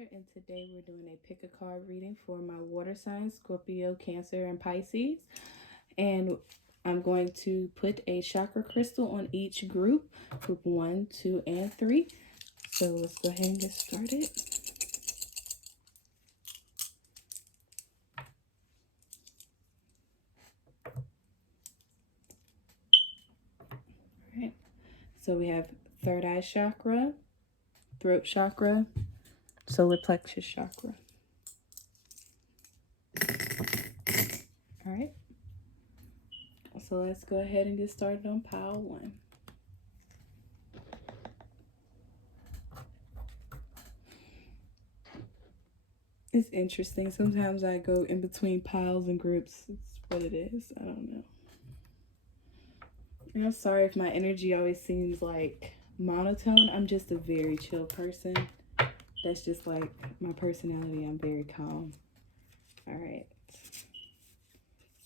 and today we're doing a pick a card reading for my water signs, Scorpio, Cancer, and Pisces. And I'm going to put a chakra crystal on each group 1, 2, and 3. So let's go ahead and get started. All right. So we have third eye chakra, throat chakra, solar plexus chakra. All right. So let's go ahead and get started on pile 1. It's interesting. Sometimes I go in between piles and groups. It's what it is. I don't know. And I'm sorry if my energy always seems like monotone. I'm just a very chill person. That's just like my personality. I'm very calm. All right.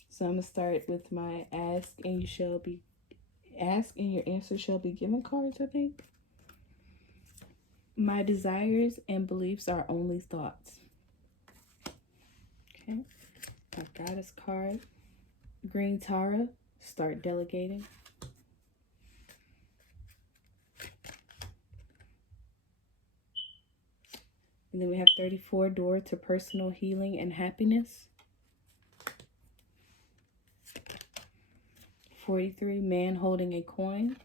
So I'm going to start with my ask and your answer shall be given cards, I think. My desires and beliefs are only thoughts. Okay. Our goddess card. Green Tara, start delegating. And then we have 34, door to personal healing and happiness. 43, man holding a coin.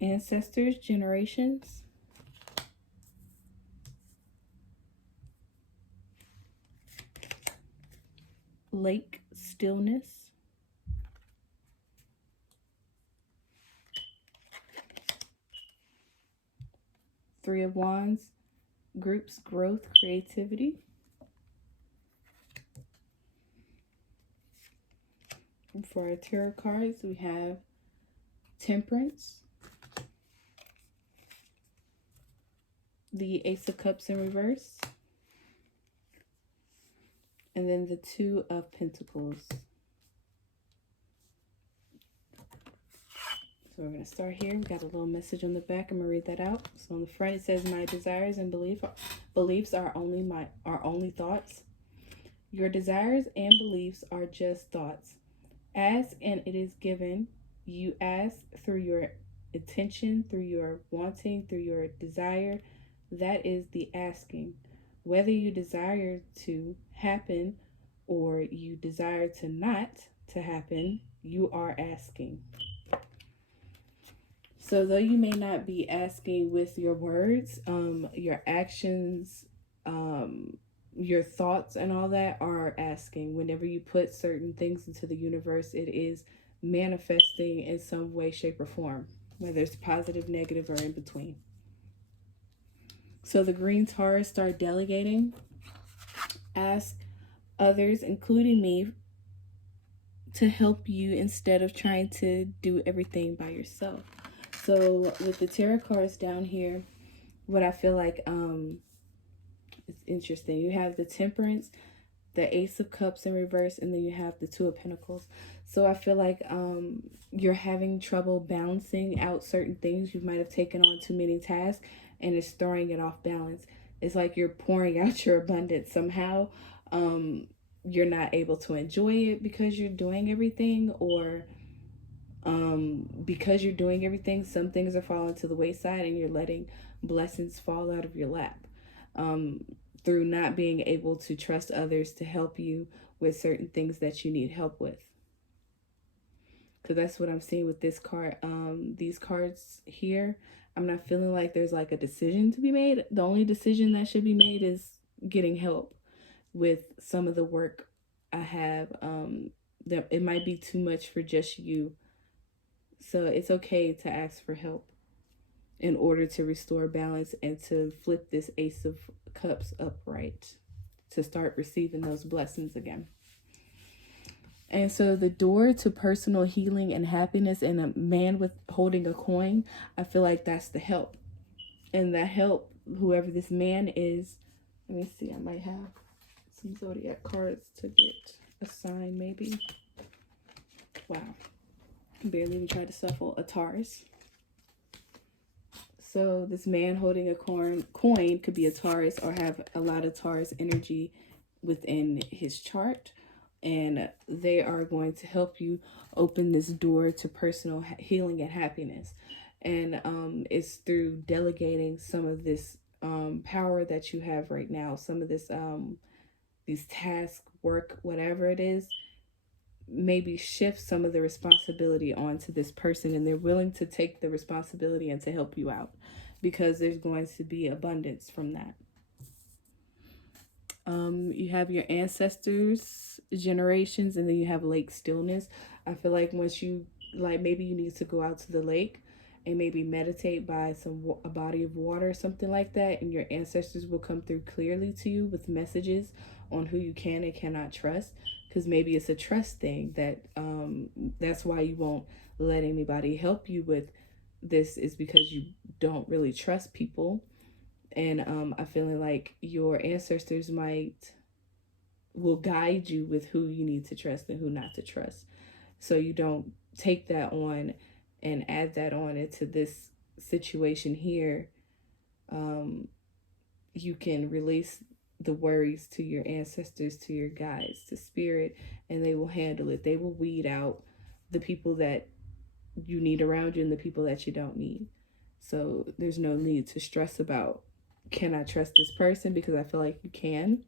Ancestors, generations. Lake, stillness. Three of Wands, groups, growth, creativity. And for our tarot cards, we have Temperance, the Ace of Cups in reverse, and then the Two of Pentacles. So we're going to start here. We got a little message on the back. I'm going to read that out. So on the front it says, my desires and beliefs are only thoughts. Your desires and beliefs are just thoughts. Ask and it is given. You ask through your intention, through your wanting, through your desire. That is the asking. Whether you desire to happen or you desire to not to happen, you are asking. So though you may not be asking with your words, your actions, your thoughts and all that are asking. Whenever you put certain things into the universe, it is manifesting in some way, shape, or form, whether it's positive, negative, or in between. So the green Taurus, start delegating. Ask others, including me, to help you instead of trying to do everything by yourself. So with the tarot cards down here, what I feel like it's interesting. You have the Temperance, the Ace of Cups in reverse, and then you have the Two of Pentacles. So I feel like you're having trouble balancing out certain things. You might have taken on too many tasks and it's throwing it off balance. It's like you're pouring out your abundance somehow. You're not able to enjoy it because you're doing everything, or because you're doing everything, some things are falling to the wayside and you're letting blessings fall out of your lap through not being able to trust others to help you with certain things that you need help with. Because that's what I'm seeing with this card. These cards here, I'm not feeling like there's like a decision to be made. The only decision that should be made is getting help with some of the work I have. That it might be too much for just you. So it's okay to ask for help in order to restore balance and to flip this Ace of Cups upright, to start receiving those blessings again. And so the door to personal healing and happiness, and a man with holding a coin, I feel like that's the help. And that help, whoever this man is, let me see, I might have some zodiac cards to get a sign maybe. Wow. Barely even tried to shuffle a Taurus. So this man holding a coin could be a Taurus or have a lot of Taurus energy within his chart. And they are going to help you open this door to personal healing and happiness. And it's through delegating some of this power that you have right now, some of this these task work, whatever it is, maybe shift some of the responsibility onto this person, and they're willing to take the responsibility and to help you out because there's going to be abundance from that. You have your ancestors, generations, and then you have lake stillness. I feel like once you, like, maybe you need to go out to the lake and maybe meditate by a body of water or something like that, and your ancestors will come through clearly to you with messages on who you can and cannot trust, because maybe it's a trust thing that that's why you won't let anybody help you with this, is because you don't really trust people. And I feel like your ancestors will guide you with who you need to trust and who not to trust, so you don't take that on and add that on into this situation here. You can release the worries to your ancestors, to your guides, to spirit, and they will handle it. They will weed out the people that you need around you and the people that you don't need. So there's no need to stress about, can I trust this person? Because I feel like you can.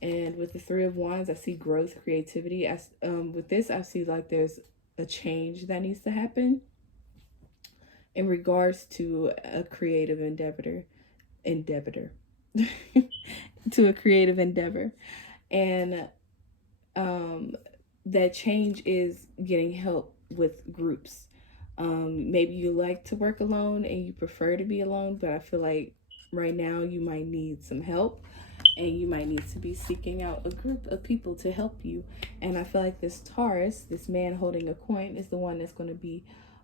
And with the Three of Wands, I see growth, creativity. With this, I see like there's a change that needs to happen in regards to a creative endeavor to a creative endeavor. And that change is getting help with groups. Maybe you like to work alone and you prefer to be alone, but I feel like right now you might need some help, and you might need to be seeking out a group of people to help you. And I feel like this Taurus, this man holding a coin, is the one that's going to be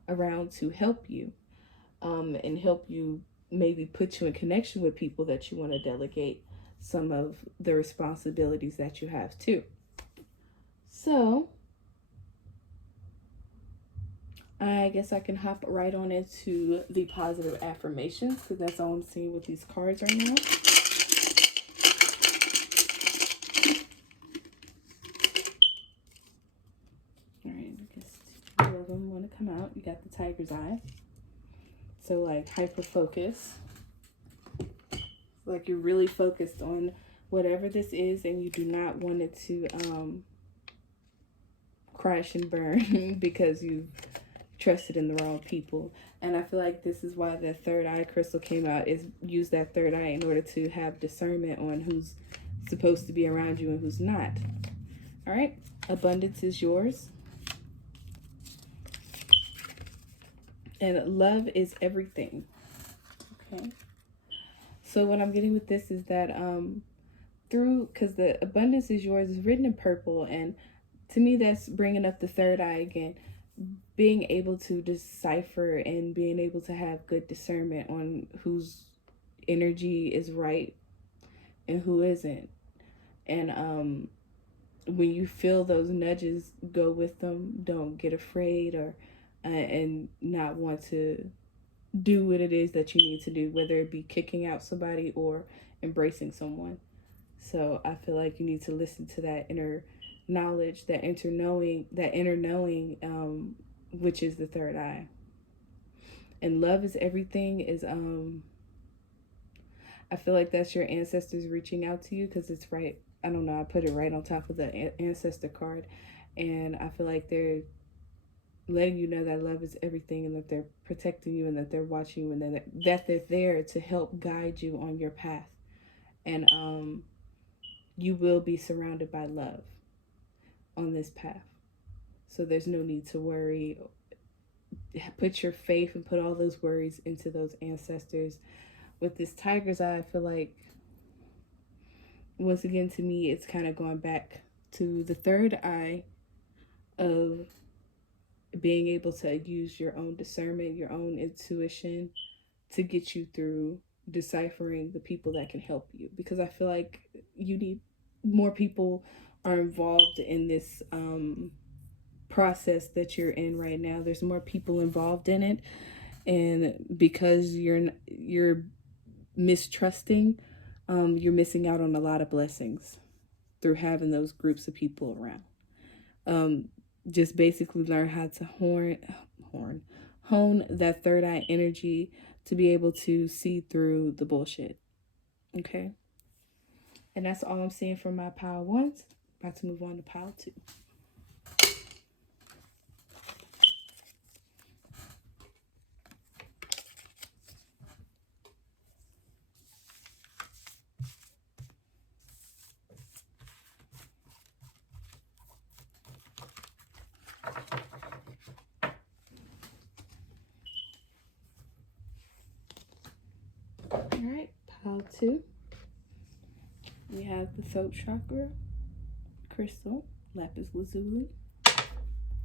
around to help you, and help you, maybe put you in connection with people that you want to delegate some of the responsibilities that you have too. So I guess I can hop right on into the positive affirmations, because that's all I'm seeing with these cards right now. All right, I guess two of them want to come out. You got the tiger's eye. So like hyper focus. Like you're really focused on whatever this is, and you do not want it to crash and burn because you've trusted in the wrong people. And I feel like this is why the third eye crystal came out, is use that third eye in order to have discernment on who's supposed to be around you and who's not. All right, abundance is yours. And love is everything. Okay. So what I'm getting with this is that because the abundance is yours is written in purple, and to me that's bringing up the third eye again, being able to decipher and being able to have good discernment on whose energy is right and who isn't. And when you feel those nudges, go with them. Don't get afraid or and not want to do what it is that you need to do, whether it be kicking out somebody or embracing someone. So I feel like you need to listen to that inner knowledge, that inner knowing, which is the third eye. And love is everything is I feel like that's your ancestors reaching out to you, because it's right, I don't know, I put it right on top of the ancestor card, and I feel like they're letting you know that love is everything, and that they're protecting you, and that they're watching you, and that they're there to help guide you on your path. And you will be surrounded by love on this path. So there's no need to worry. Put your faith and put all those worries into those ancestors. With this tiger's eye, I feel like, once again, to me, it's kind of going back to the third eye of being able to use your own discernment, your own intuition to get you through deciphering the people that can help you. Because I feel like you need more people are involved in this process that you're in right now. There's more people involved in it, and because you're mistrusting, you're missing out on a lot of blessings through having those groups of people around. Just basically learn how to hone that third eye energy to be able to see through the bullshit. Okay. And that's all I'm seeing for my pile ones. About to move on to pile two. All right, pile two. We have the throat chakra, crystal, lapis lazuli.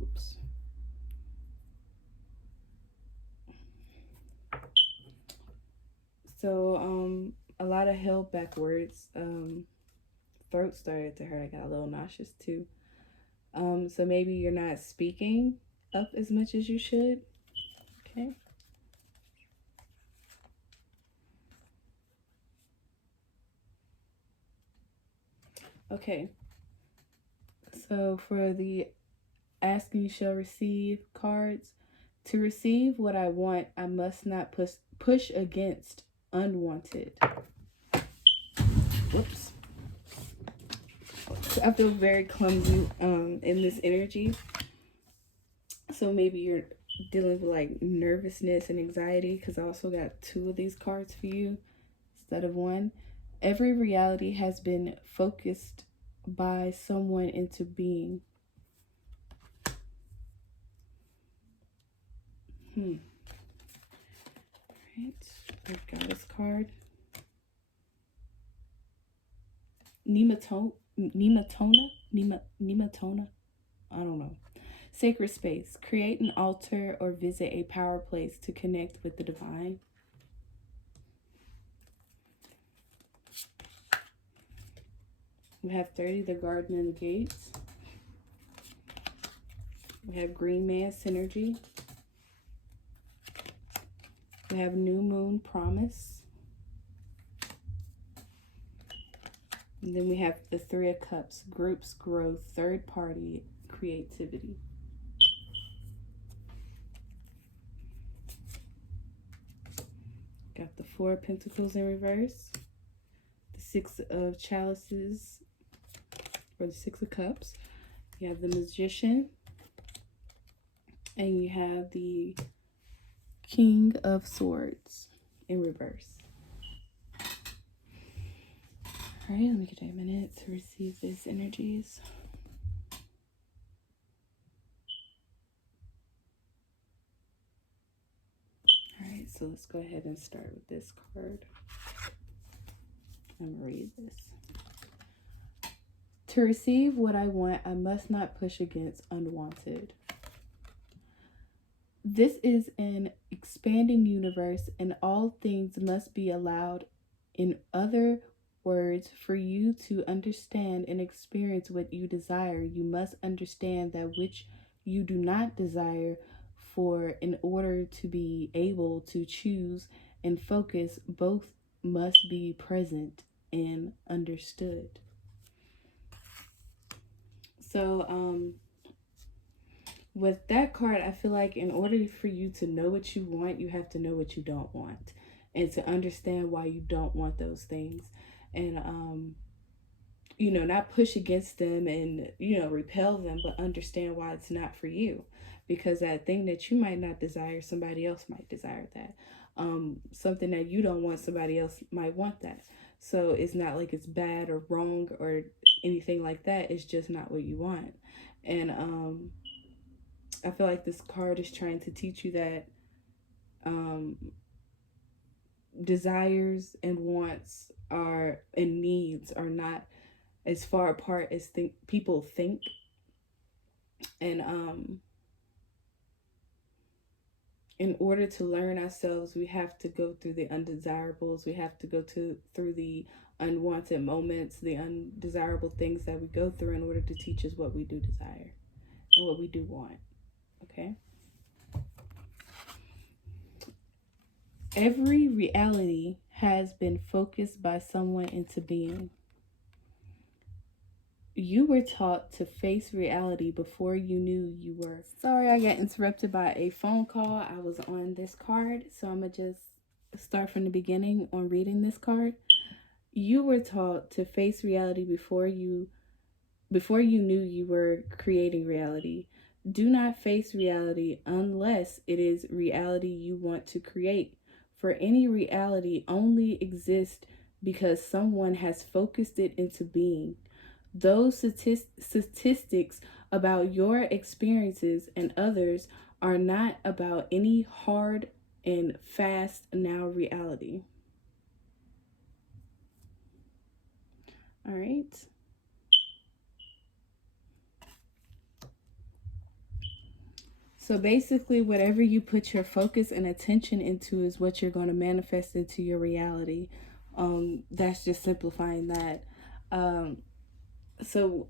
Oops. So, a lot of held back words. Throat started to hurt. I got a little nauseous too. So maybe you're not speaking up as much as you should. Okay. Okay. So for the ask and you shall receive cards, to receive what I want, I must not push against unwanted. Whoops. I feel very clumsy in this energy. So maybe you're dealing with like nervousness and anxiety, because I also got two of these cards for you instead of one. Every reality has been focused by someone into being. All right, I've got this card. Nematona. I don't know. Sacred space. Create an altar or visit a power place to connect with the divine. We have 30, the garden and the gates. We have green man synergy. We have new moon promise. And then we have the 3 of cups, groups, growth, third party, creativity. Got the 4 of pentacles in reverse, the 6 of chalices, or the 6 of cups. You have the magician, and you have the king of swords in reverse. All right, let me get a minute to receive these energies. All right, so let's go ahead and start with this card. I'm gonna read this. To receive what I want, I must not push against unwanted. This is an expanding universe, and all things must be allowed. In other words, for you to understand and experience what you desire, you must understand that which you do not desire, for in order to be able to choose and focus, both must be present and understood. So, with that card, I feel like in order for you to know what you want, you have to know what you don't want, and to understand why you don't want those things. And not push against them and repel them, but understand why it's not for you, because that thing that you might not desire, somebody else might desire that. Something that you don't want, somebody else might want that. So it's not like it's bad or wrong or anything like that. It's just not what you want. And I feel like this card is trying to teach you that desires and wants and needs are not as far apart as people think. And in order to learn ourselves, we have to go through the undesirables. We have to go through the unwanted moments, the undesirable things that we go through in order to teach us what we do desire. and what we do want. Okay? Every reality has been focused by someone into being. You were taught to face reality before you knew you were. Sorry, I got interrupted by a phone call. I was on this card, so I'm going to just start from the beginning on reading this card. You were taught to face reality before you knew you were creating reality. Do not face reality unless it is reality you want to create. For any reality only exists because someone has focused it into being. Those statistics about your experiences and others are not about any hard and fast now reality. All right. So basically, whatever you put your focus and attention into is what you're going to manifest into your reality. That's just simplifying that. Um, so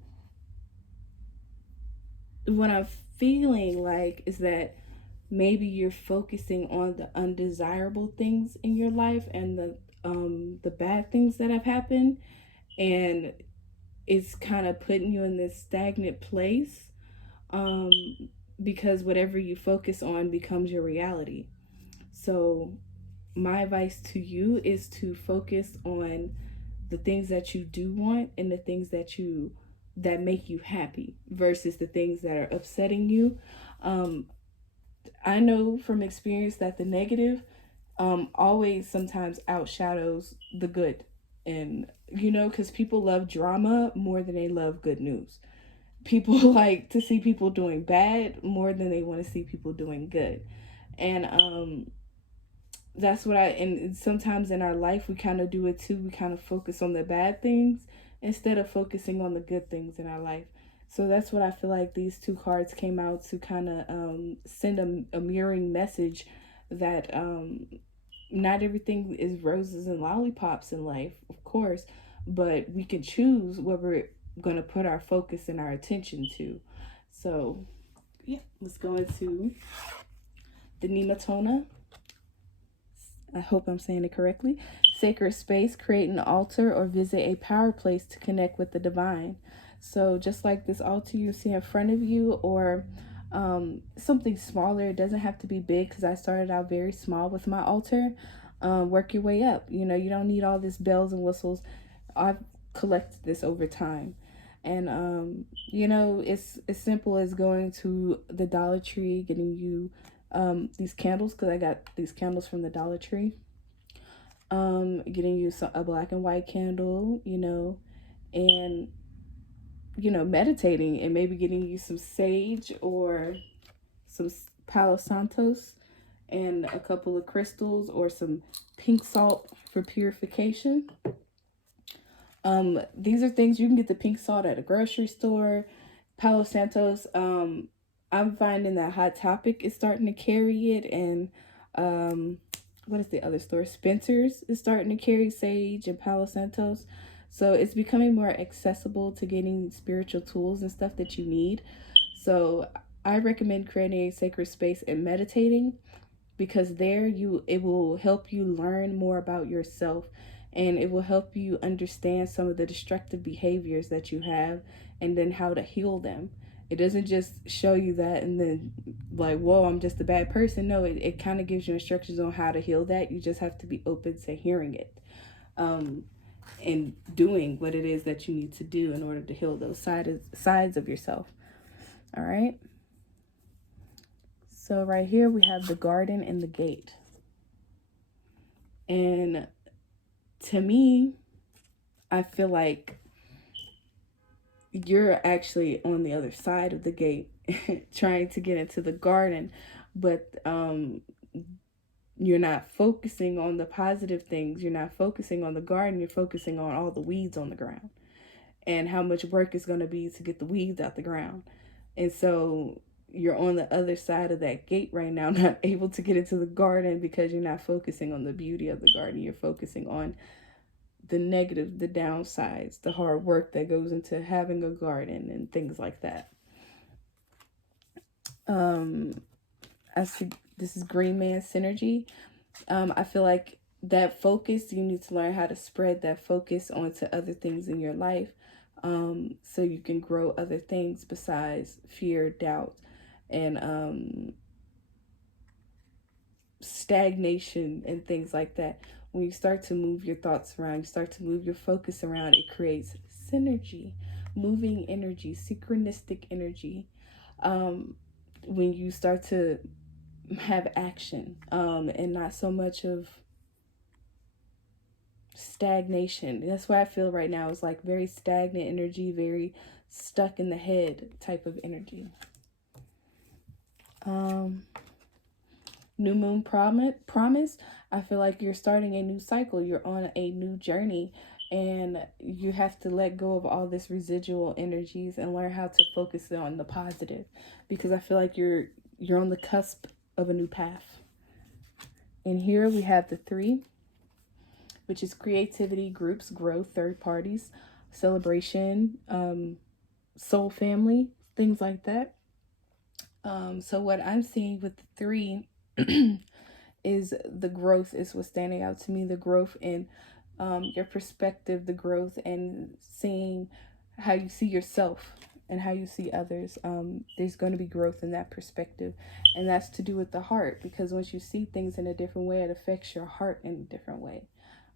what I'm feeling like is that maybe you're focusing on the undesirable things in your life and the bad things that have happened, and it's kind of putting you in this stagnant place, um, because whatever you focus on becomes your reality. So my advice to you is to focus on the things that you do want and the things that make you happy versus the things that are upsetting you. um, I know from experience that the negative always sometimes outshadows the good. And, because people love drama more than they love good news. People like to see people doing bad more than they want to see people doing good. And that's what and sometimes in our life, we kind of do it too. We kind of focus on the bad things instead of focusing on the good things in our life. So that's what I feel like these two cards came out to kind of send a mirroring message that not everything is roses and lollipops in life, of course, but we can choose what we're going to put our focus and our attention to. So, yeah, let's go into the Nematona. I hope I'm saying it correctly. Sacred space, create an altar or visit a power place to connect with the divine. So, just like this altar you see in front of you, or something smaller, it doesn't have to be big because I started out very small with my altar. Work your way up. You don't need all this bells and whistles. I've collected this over time. And it's as simple as going to the Dollar Tree, getting you these candles, because I got these candles from the Dollar Tree. Getting you a black and white candle, and meditating, and maybe getting you some sage or some Palo Santos and a couple of crystals or some pink salt for purification. These are things you can get the pink salt at a grocery store. Palo Santos, I'm finding that Hot Topic is starting to carry it, and what is the other store? Spencer's is starting to carry sage and Palo Santos. So it's becoming more accessible to getting spiritual tools and stuff that you need. So I recommend creating a sacred space and meditating, because there it will help you learn more about yourself, and it will help you understand some of the destructive behaviors that you have and then how to heal them. It doesn't just show you that and then like, whoa, I'm just a bad person. No, it kind of gives you instructions on how to heal that. You just have to be open to hearing it, um, and doing what it is that you need to do in order to heal those sides of yourself. All right. So right here we have the garden and the gate. And to me, I feel like you're actually on the other side of the gate trying to get into the garden, but you're not focusing on the positive things. You're not focusing on the garden. You're focusing on all the weeds on the ground and how much work it's going to be to get the weeds out the ground. And so you're on the other side of that gate right now, not able to get into the garden because you're not focusing on the beauty of the garden. You're focusing on the negative, the downsides, the hard work that goes into having a garden and things like that. Um, I see this is Green Man Synergy. I feel like that focus, you need to learn how to spread that focus onto other things in your life, so you can grow other things besides fear, doubt, and stagnation and things like that. When you start to move your thoughts around, you start to move your focus around, it creates synergy, moving energy, synchronistic energy. Um, when you start to have action, and not so much of stagnation. That's why I feel right now is like very stagnant energy, very stuck in the head type of energy. Um, New moon promise. I feel like you're starting a new cycle. You're on a new journey, and you have to let go of all this residual energies and learn how to focus on the positive, because I feel like you're on the cusp of a new path. And here we have the 3, which is creativity, groups, growth, third parties, celebration, soul family, things like that. So what I'm seeing with the 3 is the growth is what's standing out to me. The growth in your perspective, the growth and seeing how you see yourself and how you see others. There's going to be growth in that perspective, and that's to do with the heart, because once you see things in a different way, it affects your heart in a different way.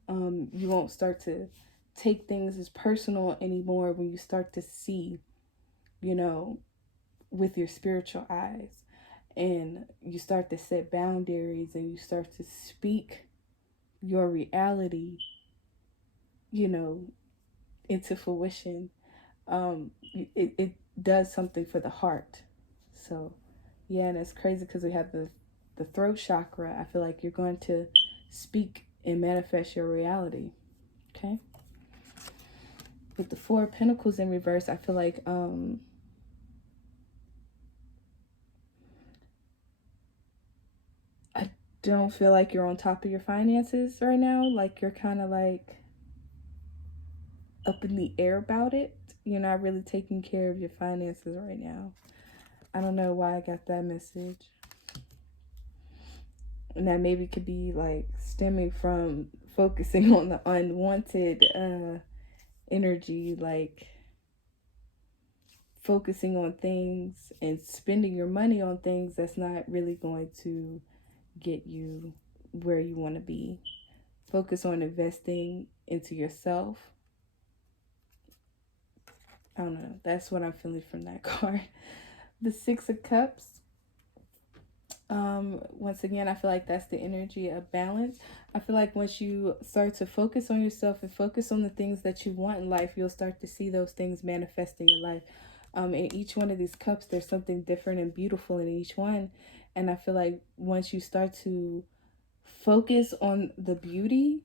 You won't start to take things as personal anymore when you start to see, you know, with your spiritual eyes, and you start to set boundaries and you start to speak your reality, you know, into fruition. It does something for the heart. So, yeah, and it's crazy because we have the throat chakra. I feel like you're going to speak and manifest your reality. Okay. With the 4 of Pentacles in reverse, I feel like I don't feel like you're on top of your finances right now. Like you're kind of like up in the air about it. You're not really taking care of your finances right now. I don't know why I got that message. And that maybe could be like stemming from focusing on the unwanted energy, like focusing on things and spending your money on things that's not really going to get you where you want to be. Focus on investing into yourself. I don't know. That's what I'm feeling from that card. The 6 of Cups. Once again, I feel like that's the energy of balance. I feel like once you start to focus on yourself and focus on the things that you want in life, you'll start to see those things manifest in your life. In each one of these cups, there's something different and beautiful in each one. And I feel like once you start to focus on the beauty,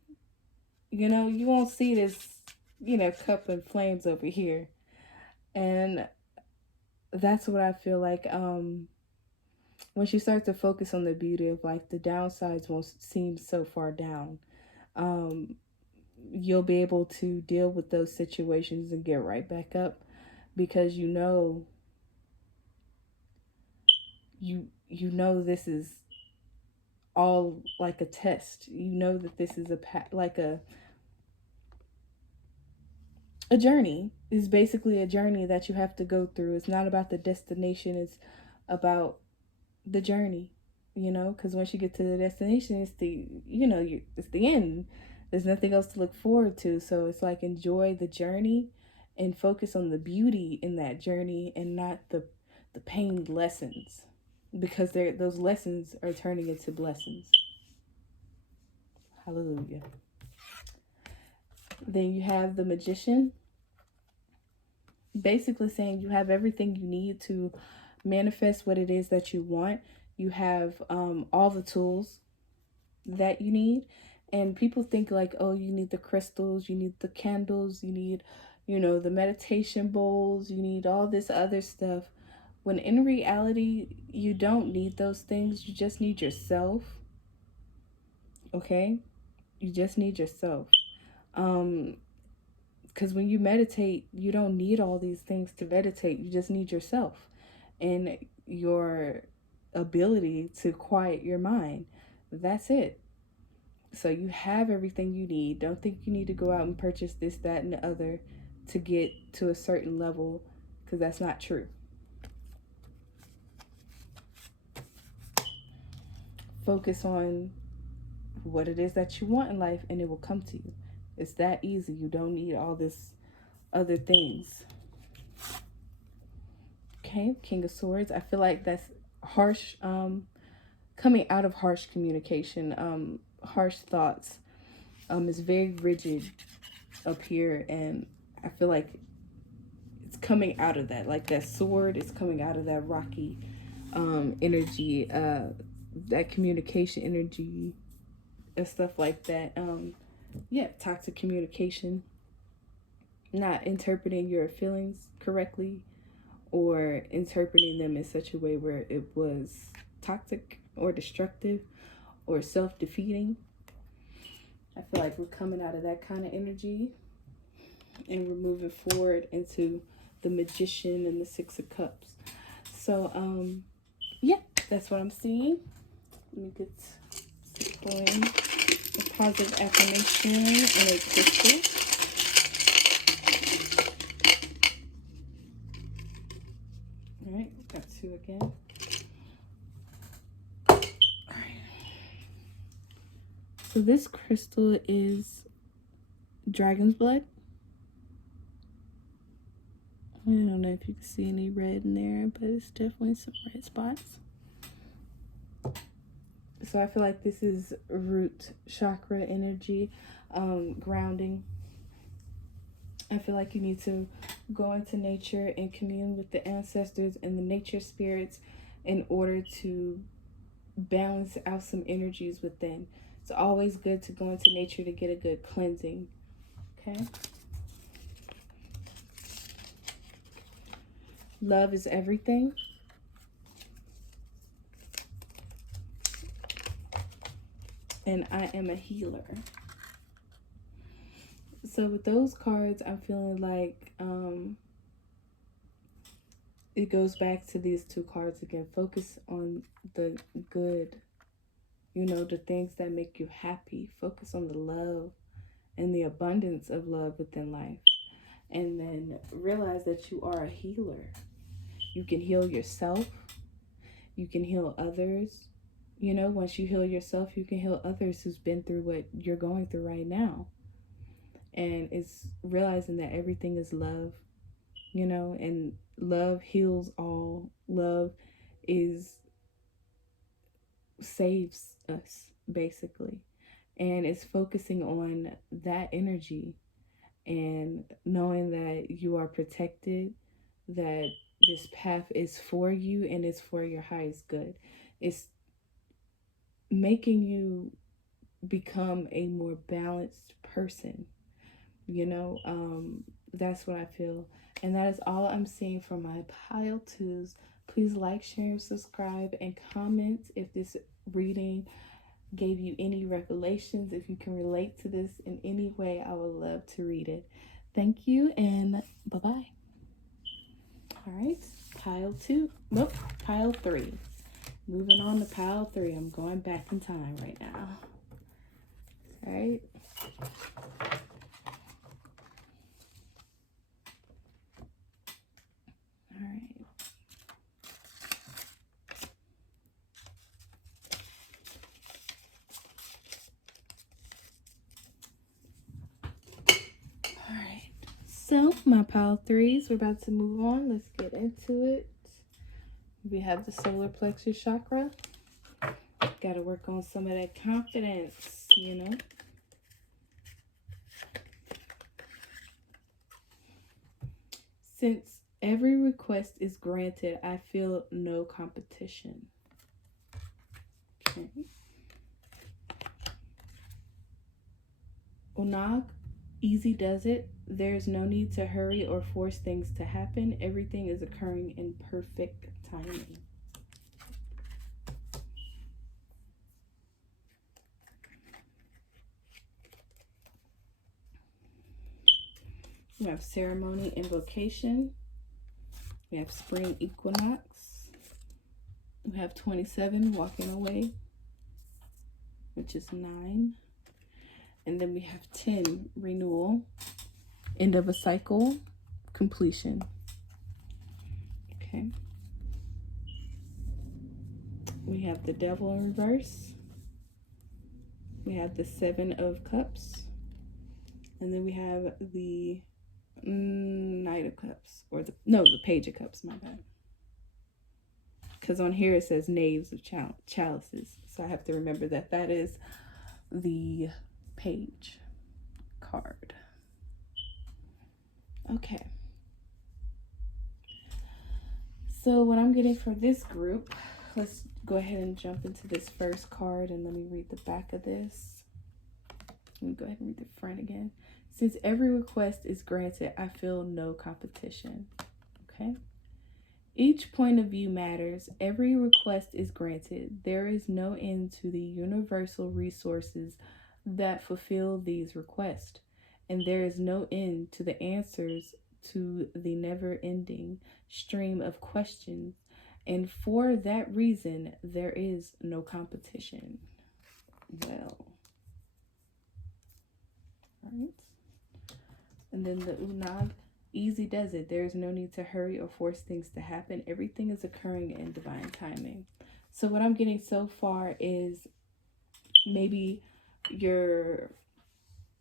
you won't see this, cup in flames over here. And that's what I feel like. Once you start to focus on the beauty of life, the downsides won't seem so far down. Um, you'll be able to deal with those situations and get right back up, because you know this is all like a test. You know that this is like a journey. Is basically a journey that you have to go through. It's not about the destination. It's about the journey, because once you get to the destination, it's it's the end. There's nothing else to look forward to. So it's like enjoy the journey and focus on the beauty in that journey, and not the pain lessons, because those lessons are turning into blessings. Hallelujah. Then you have the Magician, basically saying you have everything you need to manifest what it is that you want. You have all the tools that you need. And people think like, oh, you need the crystals, you need the candles, you need, the meditation bowls, you need all this other stuff. When in reality, you don't need those things. You just need yourself. Okay? You just need yourself. Because when you meditate, you don't need all these things to meditate. You just need yourself. and your ability to quiet your mind. That's it. So you have everything you need. Don't think you need to go out and purchase this, that, and the other to get to a certain level, because that's not true. Focus on what it is that you want in life and it will come to you. It's that easy. You don't need all this other things. Okay, King of Swords. I feel like that's harsh, coming out of harsh communication, harsh thoughts. Is very rigid up here, and I feel like it's coming out of that. Like that sword is coming out of that rocky energy, that communication energy, and stuff like that. Yeah, toxic communication, not interpreting your feelings correctly, or interpreting them in such a way where it was toxic or destructive or self-defeating. I feel like we're coming out of that kind of energy, and we're moving forward into the Magician and the Six of Cups. So yeah, that's what I'm seeing. Let me get going. A positive affirmation and a crystal. All right, got two again. All right. So this crystal is dragon's blood. I don't know if you can see any red in there, but it's definitely some red spots. So I feel like this is root chakra energy, grounding. I feel like you need to go into nature and commune with the ancestors and the nature spirits in order to balance out some energies within. It's always good to go into nature to get a good cleansing. Okay. Love is everything. And I am a healer. So with those cards, I'm feeling like it goes back to these two cards again. Focus on the good, you know, the things that make you happy. Focus on the love and the abundance of love within life. And then realize that you are a healer. You can heal yourself. You can heal others. You know, once you heal yourself, you can heal others who's been through what you're going through right now. And it's realizing that everything is love, you know, and love heals all. Love saves us, basically. And it's focusing on that energy and knowing that you are protected, that this path is for you and it's for your highest good. It's making you become a more balanced person, you know. That's what I feel, and that is all I'm seeing for my pile twos. Please like, share, subscribe, and comment if this reading gave you any revelations. If you can relate to this in any way, I would love to read it. Thank you, and bye-bye. All right, pile two. Nope, pile three. Moving on to pile three. I'm going back in time right now. All right. All right. All right. So my pile threes, we're about to move on. Let's get into it. We have the solar plexus chakra. Got to work on some of that confidence, you know. Since every request is granted, I feel no competition. Okay. Onag, easy does it. There's no need to hurry or force things to happen. Everything is occurring in perfect timing. We have ceremony, invocation. We have spring equinox. We have 27, walking away, which is 9. And then we have 10, renewal, end of a cycle, completion. Okay. We have the devil in reverse. We have the 7 of cups. And then we have the Knight of Cups, or the Page of Cups, my bad. Because on here it says knaves of chalices. So I have to remember that that is the page card. Okay. So what I'm getting for this group, let's go ahead and jump into this first card and let me read the back of this. Let me go ahead and read the front again. Since every request is granted, I feel no competition. Okay. Each point of view matters. Every request is granted. There is no end to the universal resources that fulfill these requests, and there is no end to the answers to the never-ending stream of questions, and for that reason, there is no competition. Well, all right. And then the Unag, easy does it. There is no need to hurry or force things to happen. Everything is occurring in divine timing. So what I'm getting so far is maybe you're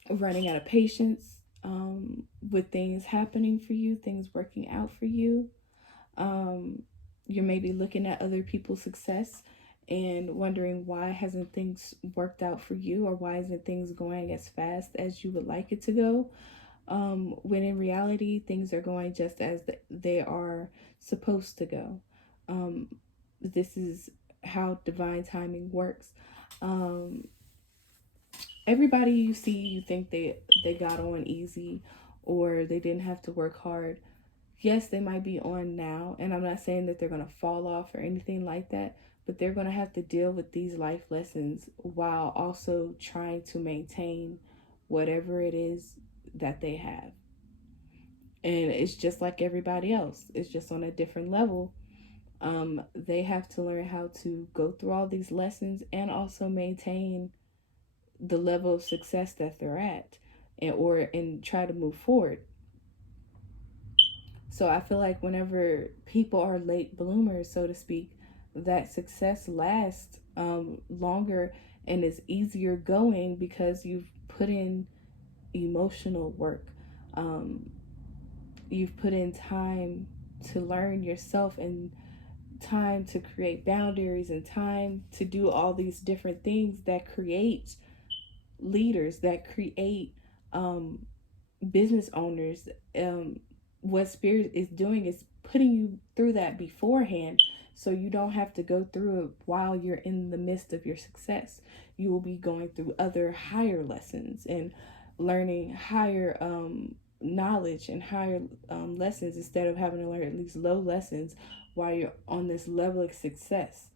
running out of patience with things happening for you, things working out for you. You're maybe looking at other people's success and wondering why hasn't things worked out for you, or why isn't things going as fast as you would like it to go. When in reality, things are going just as they are supposed to go. This is how divine timing works. Everybody you see, you think they got on easy, or they didn't have to work hard. Yes, they might be on now, and I'm not saying that they're going to fall off or anything like that, but they're going to have to deal with these life lessons while also trying to maintain whatever it is that they have. And it's just like everybody else. It's just on a different level. They have to learn how to go through all these lessons and also maintain the level of success that they're at, and try to move forward. So I feel like whenever people are late bloomers, so to speak, that success lasts longer and is easier going because you've put in emotional work. You've put in time to learn yourself, and time to create boundaries, and time to do all these different things that create leaders, that create business owners. What Spirit is doing is putting you through that beforehand, so you don't have to go through it while you're in the midst of your success. You will be going through other higher lessons and learning higher knowledge and higher lessons, instead of having to learn these low lessons while you're on this level of success.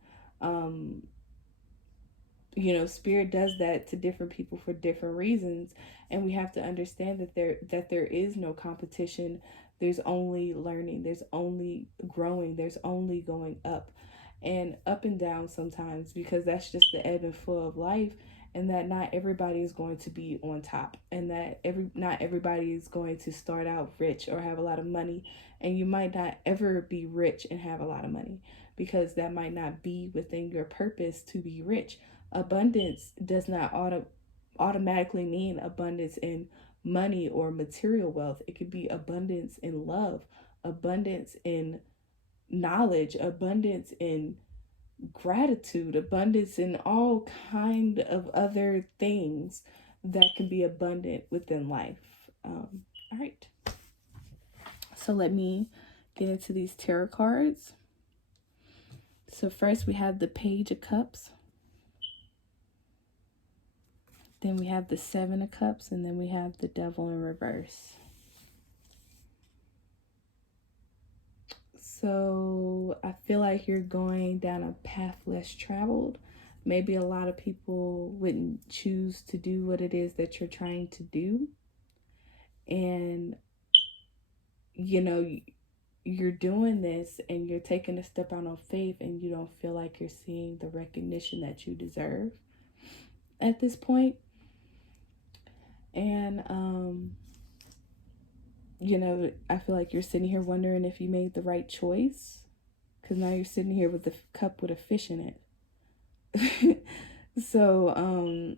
Spirit does that to different people for different reasons, and we have to understand that there is no competition. There's only learning, there's only growing, there's only going up and down sometimes, because that's just the ebb and flow of life, and that not everybody is going to be on top, and that not everybody is going to start out rich or have a lot of money, and you might not ever be rich and have a lot of money, because that might not be within your purpose to be rich. Abundance does not automatically mean abundance in money or material wealth. It could be abundance in love, abundance in knowledge, abundance in gratitude, abundance in all kind of other things that can be abundant within life. All right. So let me get into these tarot cards. So first we have the Page of Cups. Then we have the 7 of Cups, and then we have the Devil in reverse. So I feel like you're going down a path less traveled. Maybe a lot of people wouldn't choose to do what it is that you're trying to do. And, you're doing this and you're taking a step out on faith and you don't feel like you're seeing the recognition that you deserve at this point. And I feel like you're sitting here wondering if you made the right choice, because now you're sitting here with the cup with a fish in it. So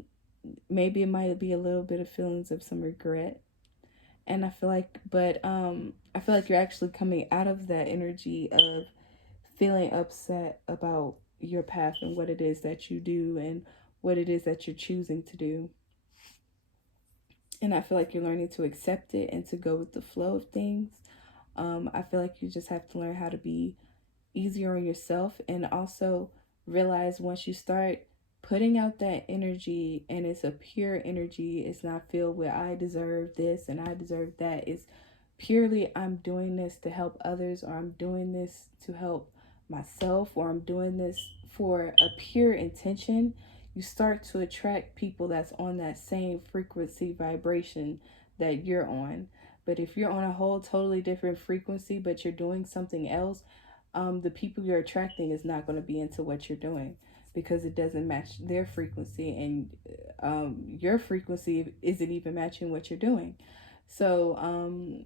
maybe it might be a little bit of feelings of some regret. And I feel like, but I feel like you're actually coming out of that energy of feeling upset about your path and what it is that you do and what it is that you're choosing to do. And I feel like you're learning to accept it and to go with the flow of things. I feel like you just have to learn how to be easier on yourself, and also realize once you start putting out that energy and it's a pure energy, it's not filled with I deserve this and I deserve that. It's purely I'm doing this to help others, or I'm doing this to help myself, or I'm doing this for a pure intention. You start to attract people that's on that same frequency vibration that you're on. But if you're on a whole totally different frequency but you're doing something else, the people you're attracting is not going to be into what you're doing, because it doesn't match their frequency, and your frequency isn't even matching what you're doing. So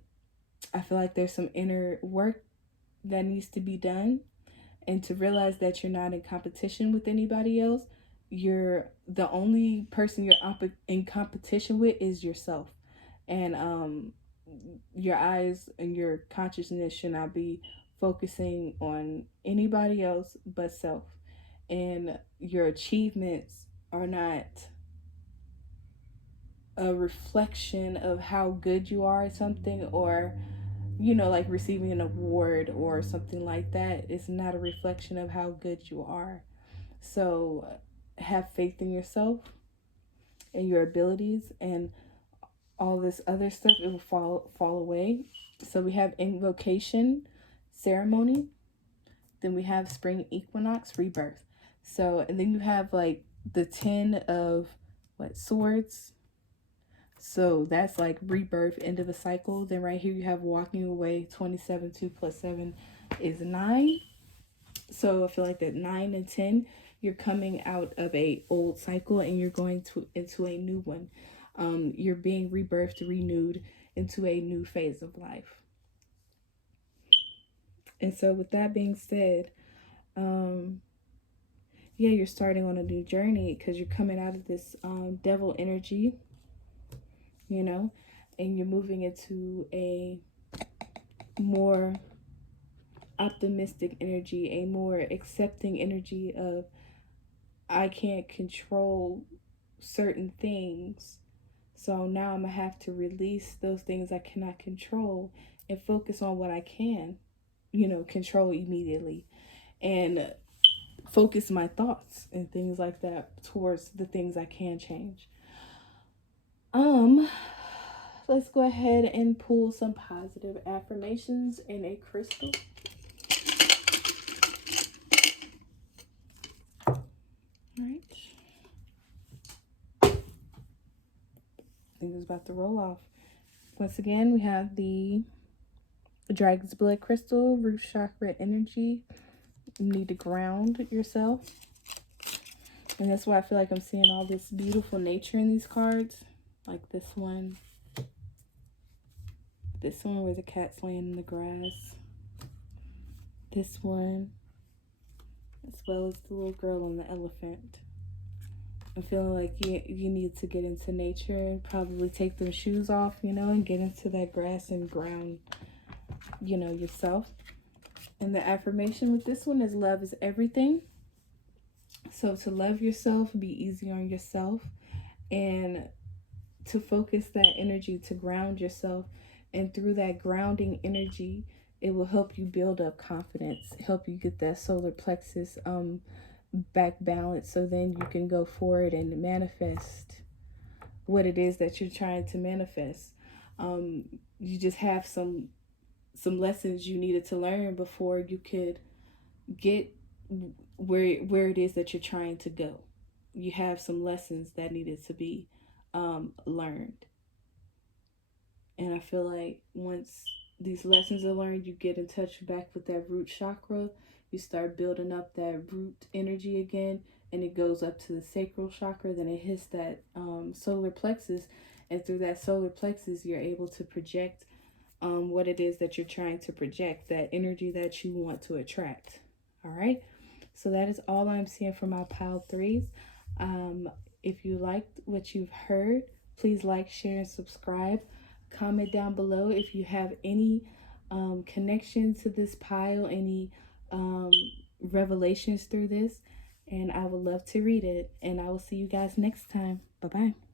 I feel like there's some inner work that needs to be done, and to realize that you're not in competition with anybody else. You're the only person you're in competition with is yourself. And your eyes and your consciousness should not be focusing on anybody else but self. And your achievements are not a reflection of how good you are at something, or like receiving an award or something like that. It's not a reflection of how good you are. So have faith in yourself and your abilities, and all this other stuff, it will fall away. So we have invocation ceremony, then we have spring equinox rebirth. So, and then you have like the 10 of swords. So that's like rebirth, end of a cycle. Then right here you have walking away, 27, 2 plus 7 is 9. So I feel like that 9 and 10, you're coming out of a old cycle and you're going into a new one. You're being rebirthed, renewed into a new phase of life. And so with that being said, yeah, you're starting on a new journey, because you're coming out of this devil energy, and you're moving into a more optimistic energy, a more accepting energy of I can't control certain things. So now I'm going to have to release those things I cannot control and focus on what I can, control immediately, and focus my thoughts and things like that towards the things I can change. Let's go ahead and pull some positive affirmations in a crystal. All right. I think it's about to roll off. Once again, we have the Dragon's Blood Crystal, Root Chakra Energy. You need to ground yourself. And that's why I feel like I'm seeing all this beautiful nature in these cards. Like this one. This one where the cat's laying in the grass. This one. As well as the little girl on the elephant. I'm feeling like you need to get into nature and probably take those shoes off, and get into that grass and ground, yourself. And the affirmation with this one is love is everything. So to love yourself, be easy on yourself, and to focus that energy to ground yourself. And through that grounding energy, it will help you build up confidence, help you get that solar plexus back balanced, so then you can go forward and manifest what it is that you're trying to manifest. You just have some lessons you needed to learn before you could get where it is that you're trying to go. You have some lessons that needed to be learned. And I feel like once these lessons are learned, you get in touch back with that root chakra. You start building up that root energy again, and it goes up to the sacral chakra. Then it hits that solar plexus, and through that solar plexus, you're able to project what it is that you're trying to project, that energy that you want to attract. All right. So that is all I'm seeing for my pile threes. If you liked what you've heard, please like, share, and subscribe. Comment down below if you have any connection to this pile, any revelations through this, and I would love to read it. And I will see you guys next time. Bye bye.